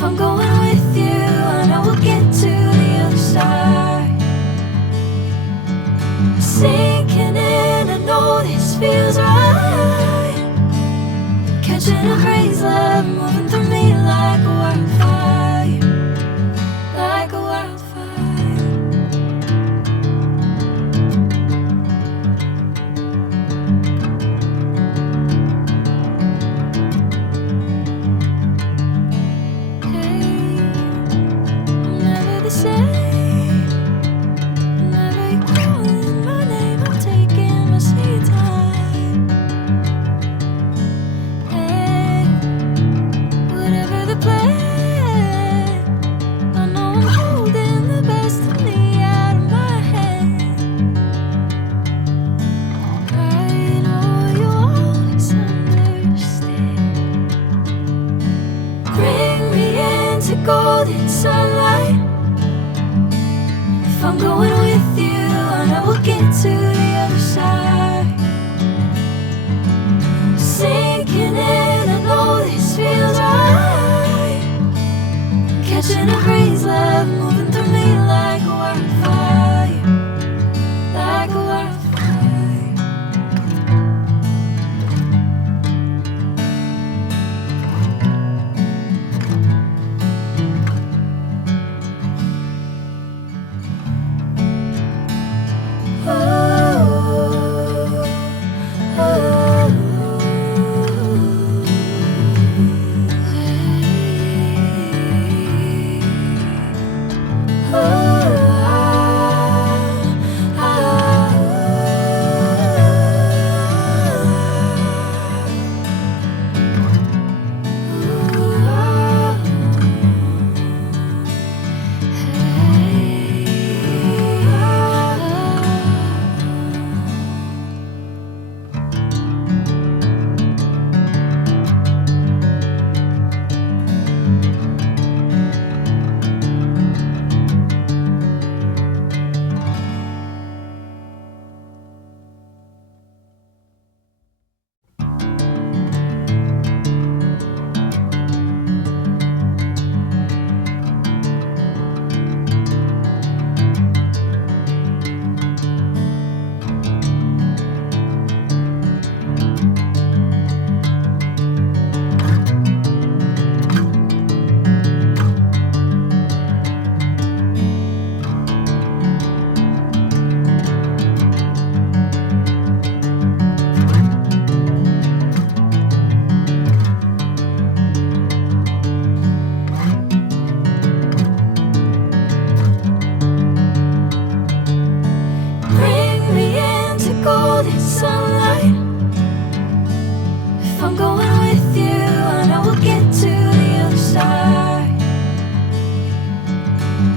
If I'm going with you, I know we'll get to the other side. Sinking in, I know this feels right. Catching a breeze, love moving through me like a wildfire, like a wildfire. Golden sunlight. If I'm going with you, I know we'll get to the other side. Sinking in, I know this feels right. Catching a breeze, love moving through me like a wildfire, like a wildfire.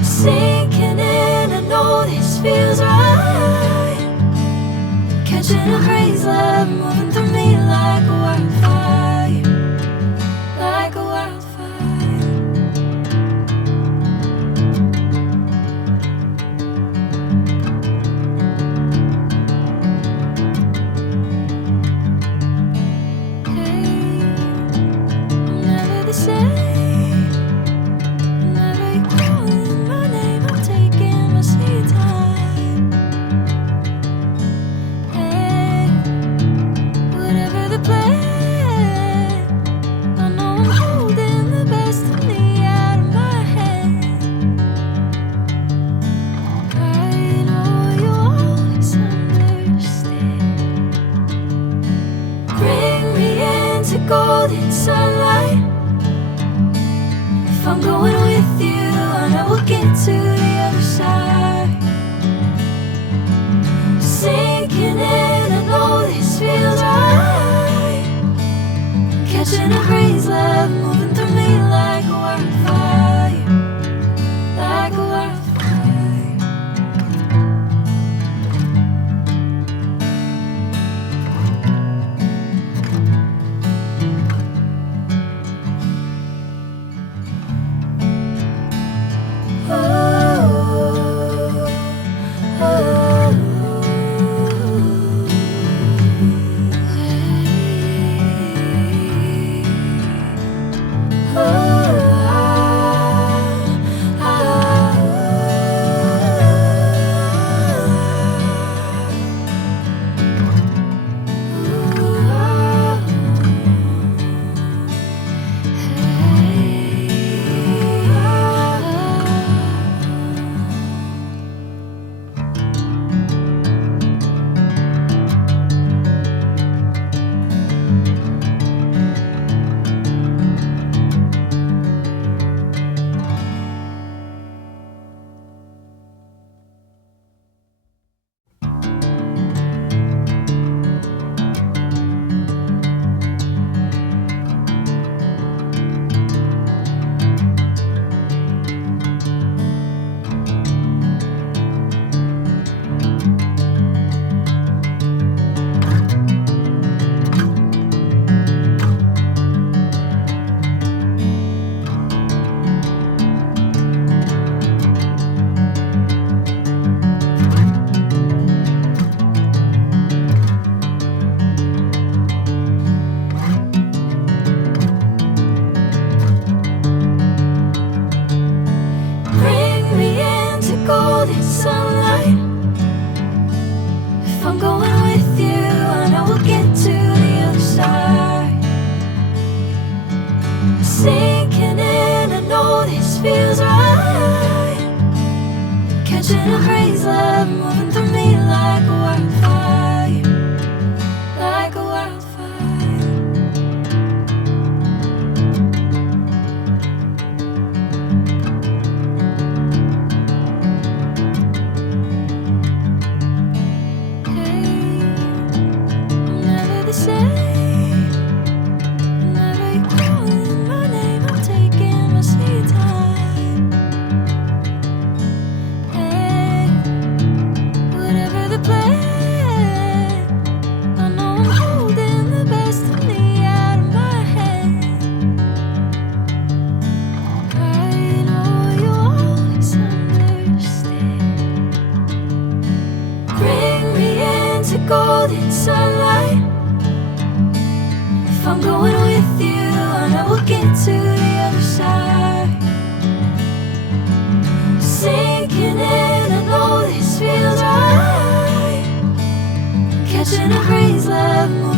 Sinking in, I know this feels right. Catching a breeze, love moving through me like a wildfire, like a wildfire. Hey, I'm never the same. Golden sunlight. If I'm going with you, I know we'll get to the other side. Sinking in, I know this feels right. Catching a breeze, love moving through me like a wildfire, like a wildfire. I'm going with you, I know we'll get to the other side. Sinking in, I know this feels right. Catching a breeze, love moving through me like a wildfire, like a wildfire. Hey, I'm never the same. Whenever you're calling my name, I'm taking my sweet time. Hey, whatever the plan, I know I'm holding the best of me out of my hand. I know you'll always understand. Bring me into golden sunlight. If I'm going with you, I know we'll get to the other side. Sinking in, I know this feels right. Catching a breeze, love.